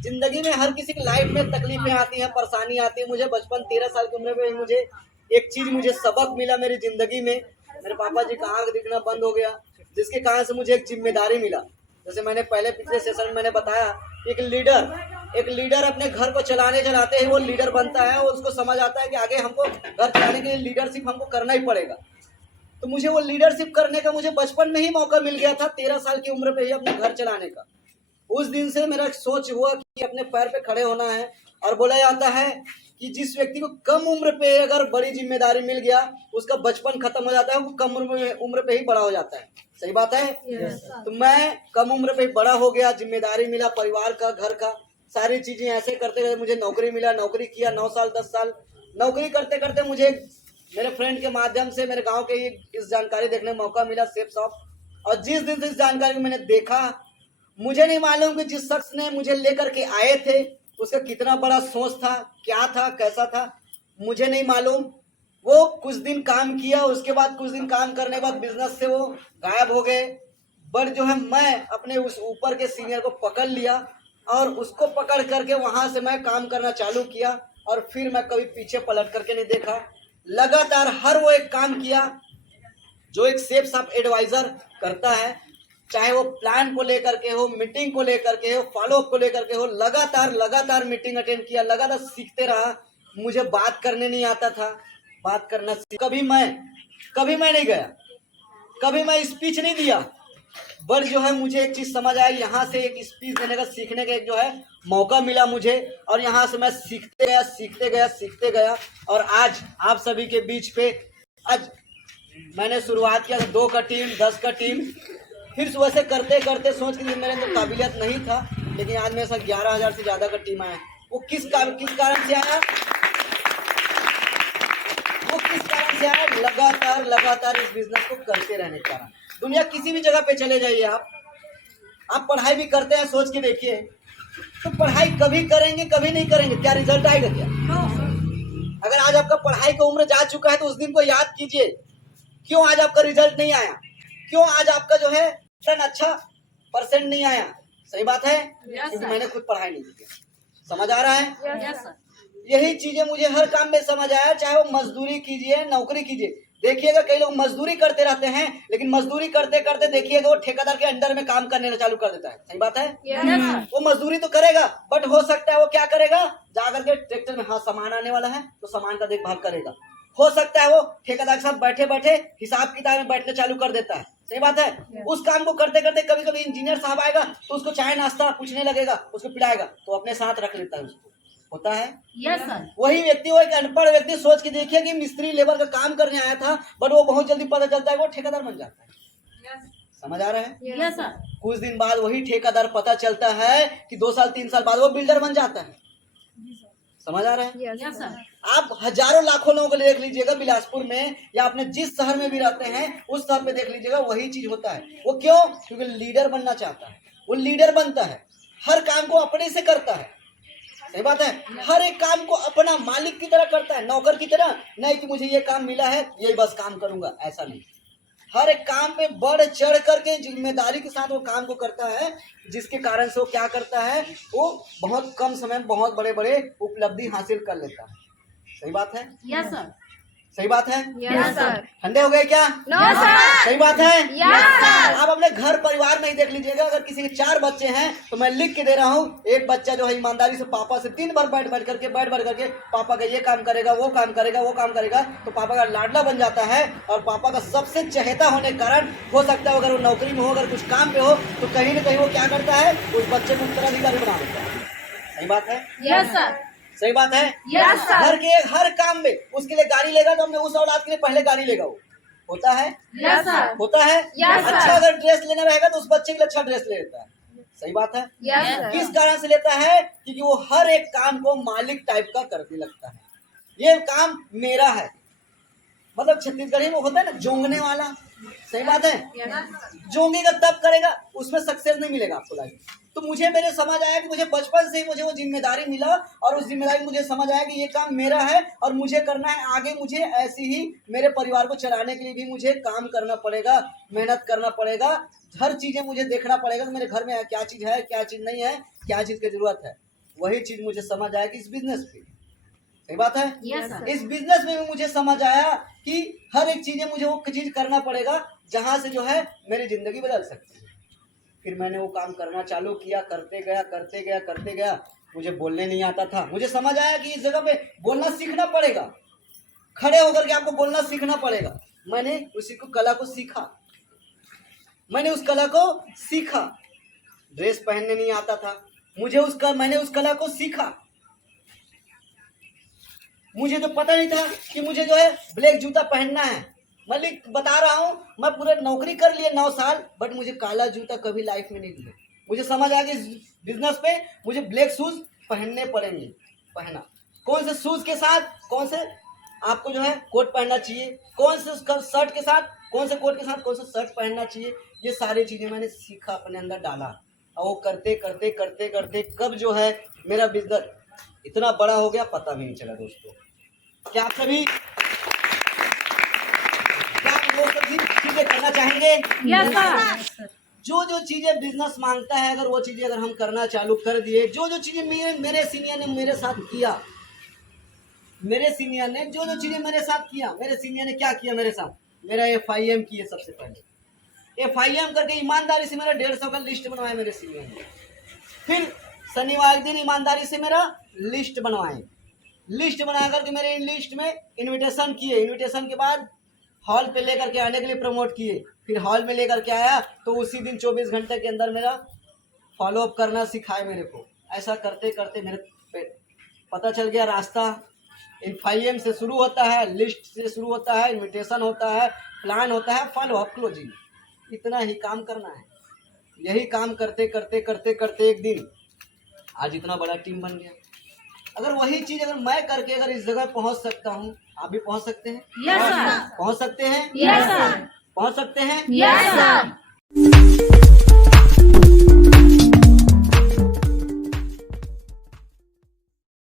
जिंदगी में हर किसी की लाइफ में तकलीफें आती हैं, परेशानी आती है। मुझे बचपन 13 साल की उम्र में मुझे एक चीज मुझे सबक मिला मेरी जिंदगी में। मेरे पापा जी का आँख दिखना बंद हो गया, जिसके कारण से मुझे एक जिम्मेदारी मिला। जैसे मैंने पहले पिछले सेशन में मैंने बताया, एक लीडर अपने घर को चलाते ही वो लीडर बनता है। और उसको समझ आता है कि आगे हमको घर चलाने के लिए लीडरशिप हमको करना ही पड़ेगा। तो मुझे वो लीडरशिप करने का मुझे बचपन में ही मौका मिल गया था, 13 साल की उम्र पे ही अपने घर चलाने का। उस दिन से मेरा सोच हुआ कि अपने पैर पे खड़े होना है। और बोला जाता है कि जिस व्यक्ति को कम उम्र पे अगर बड़ी जिम्मेदारी मिल गया, उसका बचपन खत्म हो जाता है, वो कम उम्र पे ही बड़ा हो जाता है। सही बात है। तो मैं कम उम्र पे बड़ा हो गया, जिम्मेदारी मिला परिवार का, घर का, सारी चीजें ऐसे करते करते मुझे नौकरी मिला। नौकरी किया 9 साल 10 साल नौकरी करते करते मुझे मेरे फ्रेंड के माध्यम से मेरे गांव के ही इस जानकारी देखने का मौका मिला, सेफ शॉप। और जिस दिन से इस जानकारी को मैंने देखा, मुझे नहीं मालूम कि जिस शख्स ने मुझे लेकर के आए थे उसका कितना बड़ा सोच था, क्या था, कैसा था, मुझे नहीं मालूम। वो कुछ दिन काम किया, उसके बाद कुछ दिन काम करने के बाद बिजनेस से वो गायब हो गए। बट जो है मैं अपने उस ऊपर के सीनियर को पकड़ लिया और उसको पकड़ करके वहां से मैं काम करना चालू किया। और फिर मैं कभी पीछे पलट करके नहीं देखा। लगातार हर वो एक काम किया जो एक सेफ शॉप एडवाइजर करता है, चाहे वो प्लान को लेकर के हो, मीटिंग को लेकर के हो, फॉलोअप को लेकर के हो। लगातार मीटिंग अटेंड किया, लगातार सीखते रहा। मुझे बात करने नहीं आता था, बात करना कभी मैं नहीं गया, कभी मैं स्पीच नहीं दिया। बट जो है मुझे एक चीज समझ आई, यहाँ से एक स्पीच देने का, सीखने का एक जो है मौका मिला मुझे। और यहाँ से मैं सीखते गया। और आज आप सभी के बीच पे आज मैंने शुरुआत किया था 2 का टीम, 10 का टीम। फिर सुबह से करते करते सोच के मेरे अंदर काबिलियत नहीं था, लेकिन आज मेरे साथ 11,000 से ज्यादा का टीम आया। वो किस कारण से आया? लगातार इस बिजनेस को करते रहने के कारण। दुनिया किसी भी जगह पे चले जाइए, आप पढ़ाई भी करते हैं, सोच के देखिए, तो पढ़ाई कभी करेंगे कभी नहीं करेंगे, क्या रिजल्ट आएगा क्या? अगर आज आपका पढ़ाई का उम्र जा चुका है तो उस दिन को याद कीजिए, क्यों आज आपका रिजल्ट नहीं आया, क्यों आज आपका जो है अच्छा परसेंट नहीं आया। सही बात है, क्योंकि मैंने खुद पढ़ाई नहीं की। समझ आ रहा है? यही चीजें मुझे हर काम में समझ आया, चाहे वो मजदूरी कीजिए, नौकरी कीजिए। देखिएगा कई लोग मजदूरी करते रहते हैं, लेकिन मजदूरी करते करते देखिएगा वो ठेकेदार के अंडर में काम करने चालू कर देता है। सही बात है। वो मजदूरी तो करेगा, बट हो सकता है वो क्या करेगा, जाकर के ट्रैक्टर में, हाँ सामान आने वाला है तो सामान का देखभाल करेगा। हो सकता है वो ठेकेदार के साथ बैठे बैठे हिसाब किताब में बैठने चालू कर देता है। सही बात है। उस काम को करते करते कभी कभी इंजीनियर साहब आएगा तो उसको चाय नाश्ता पूछने लगेगा, उसको पिलाएगा, तो अपने साथ रख लेता है उसको। होता है। Yes sir. वही व्यक्ति, वो एक अनपढ़ व्यक्ति, सोच के देखिए कि मिस्त्री लेबर का काम करने आया था, बट वो बहुत जल्दी पता चलता है वो ठेकेदार बन जाता है। समझ आ रहा है? Yes sir. कुछ दिन बाद वही ठेकेदार पता चलता है कि 2 साल 3 साल बाद वो बिल्डर बन जाता है। समझ आ रहा है? Yes sir. आप हजारों लाखों लोगों को देख लीजिएगा बिलासपुर में, या अपने जिस शहर में भी रहते हैं उस शहर पे देख लीजिएगा, वही चीज होता है। वो क्यों? क्योंकि लीडर बनना चाहता है, वो लीडर बनता है, हर काम को अपने से करता है। सही बात है। हर एक काम को अपना मालिक की तरह करता है, नौकर की तरह नहीं कि मुझे ये काम मिला है यही बस काम करूंगा, ऐसा नहीं। हर एक काम पे बढ़ चढ़ करके जिम्मेदारी के साथ वो काम को करता है, जिसके कारण से वो क्या करता है, वो बहुत कम समय में बहुत बड़े बड़े उपलब्धि हासिल कर लेता है। सही बात है। Yes sir. सही बात है। Yes sir. ठंडे हो गए क्या? No sir. सही बात है। Yes sir. आप अपने घर परिवार में ही देख लीजिएगा, अगर किसी के 4 बच्चे हैं तो मैं लिख के दे रहा हूँ, एक बच्चा जो है ईमानदारी से पापा से 3 बार बैठ करके पापा का ये काम करेगा, वो काम करेगा, तो पापा का लाडला बन जाता है। और पापा का सबसे चहेता होने के कारण हो सकता है अगर वो नौकरी में हो, अगर कुछ काम पे हो, तो कहीं ना कहीं वो क्या करता है, उस बच्चे को उत्तराधिकारी बना देता है। सही बात है। Yes sir. सही बात है। Yes sir. घर के हर काम में उसके लिए गाड़ी लेगा तो हमने उस औलाद के लिए पहले गाड़ी लेगा। वो होता है। Yes sir. होता है। Yes sir. अच्छा अगर ड्रेस लेना रहेगा तो उस बच्चे के लिए अच्छा ड्रेस ले लेता है। सही बात है। Yes sir. किस कारण से लेता है? क्योंकि वो हर एक काम को मालिक टाइप का करने लगता है। ये काम मेरा है, मतलब छत्तीसगढ़ी में होता है ना जोंगने वाला। सही बात है। जोंगेगा तब करेगा, उसमें सक्सेस नहीं मिलेगा आपको लाइफ। तो मुझे मेरे समझ आया कि मुझे बचपन से ही मुझे वो जिम्मेदारी मिला, और उस जिम्मेदारी मुझे समझ आया कि ये काम मेरा है और मुझे करना है। आगे मुझे ऐसी ही मेरे परिवार को चलाने के लिए भी मुझे काम करना पड़ेगा, मेहनत करना पड़ेगा, हर चीजें मुझे देखना पड़ेगा कि मेरे घर में क्या चीज है, क्या चीज नहीं है, क्या चीज की जरूरत है। वही चीज मुझे समझ आया कि इस बिजनेस पे, सही बात है, Yes, sir. इस बिजनेस में भी मुझे समझ आया कि हर एक चीजें मुझे वो चीज करना पड़ेगा जहां से जो है मेरी जिंदगी बदल सकती है। फिर मैंने वो काम करना चालू किया, करते गया। मुझे बोलने नहीं आता था, मुझे समझ आया कि इस जगह पे बोलना सीखना पड़ेगा, खड़े होकर के आपको बोलना सीखना पड़ेगा। मैंने उसी को कला को सीखा, मैंने उस कला को सीखा। ड्रेस पहनने नहीं आता था, मैंने उस कला को सीखा। मुझे तो पता नहीं था कि मुझे जो है ब्लैक जूता पहनना है। मलिक बता रहा हूँ, मैं पूरा नौकरी कर लिए 9 साल, बट मुझे काला जूता कभी लाइफ में नहीं दिया। मुझे समझ आ गया इस बिजनेस पे मुझे ब्लैक शूज पहनने पड़ेंगे। पहना, कौन से शूज के साथ कौन से आपको जो है कोट पहनना चाहिए, कौन से शर्ट के साथ कौन से कोट के साथ कौन सा शर्ट पहनना चाहिए, ये सारी चीजें मैंने सीखा, अपने अंदर डाला। और वो करते कब जो है मेरा बिजनेस इतना बड़ा हो गया पता भी नहीं चला। दोस्तों, क्या आप सभी चीजें करना चाहेंगे? Yes, sir. जो चीजें बिजनेस मांगता है, अगर वो चीजें अगर हम करना चालू कर दिए, जो चीजें मेरे सीनियर ने मेरे साथ किया, मेरे सीनियर ने जो चीजें मेरे साथ किया, मेरे सीनियर ने क्या किया मेरे साथ, मेरा FIM किए। सबसे पहले FIM करके ईमानदारी से मेरा 150 का लिस्ट बनवाया मेरे सीनियर ने। फिर शनिवार के दिन ईमानदारी से मेरा लिस्ट बनवाए, लिस्ट बना करके मेरे लिस्ट में इनविटेशन किए। इनविटेशन के बाद हॉल पे लेकर के आने के लिए प्रमोट किए। फिर हॉल में लेकर के आया तो उसी दिन 24 घंटे के अंदर मेरा फॉलोअप करना सिखाए मेरे को। ऐसा करते करते मेरे पता चल गया रास्ता FIM से शुरू होता है, लिस्ट से शुरू होता है, इनविटेशन होता है, प्लान होता है, फॉलोअप, क्लोजिंग। इतना ही काम करना है। यही काम करते एक दिन आज इतना बड़ा टीम बन गया। अगर वही चीज अगर मैं करके अगर इस जगह पहुंच सकता हूँ, आप भी पहुंच सकते हैं। Yes, sir. पहुंच सकते हैं। Yes, sir. पहुंच सकते हैं। Yes, sir.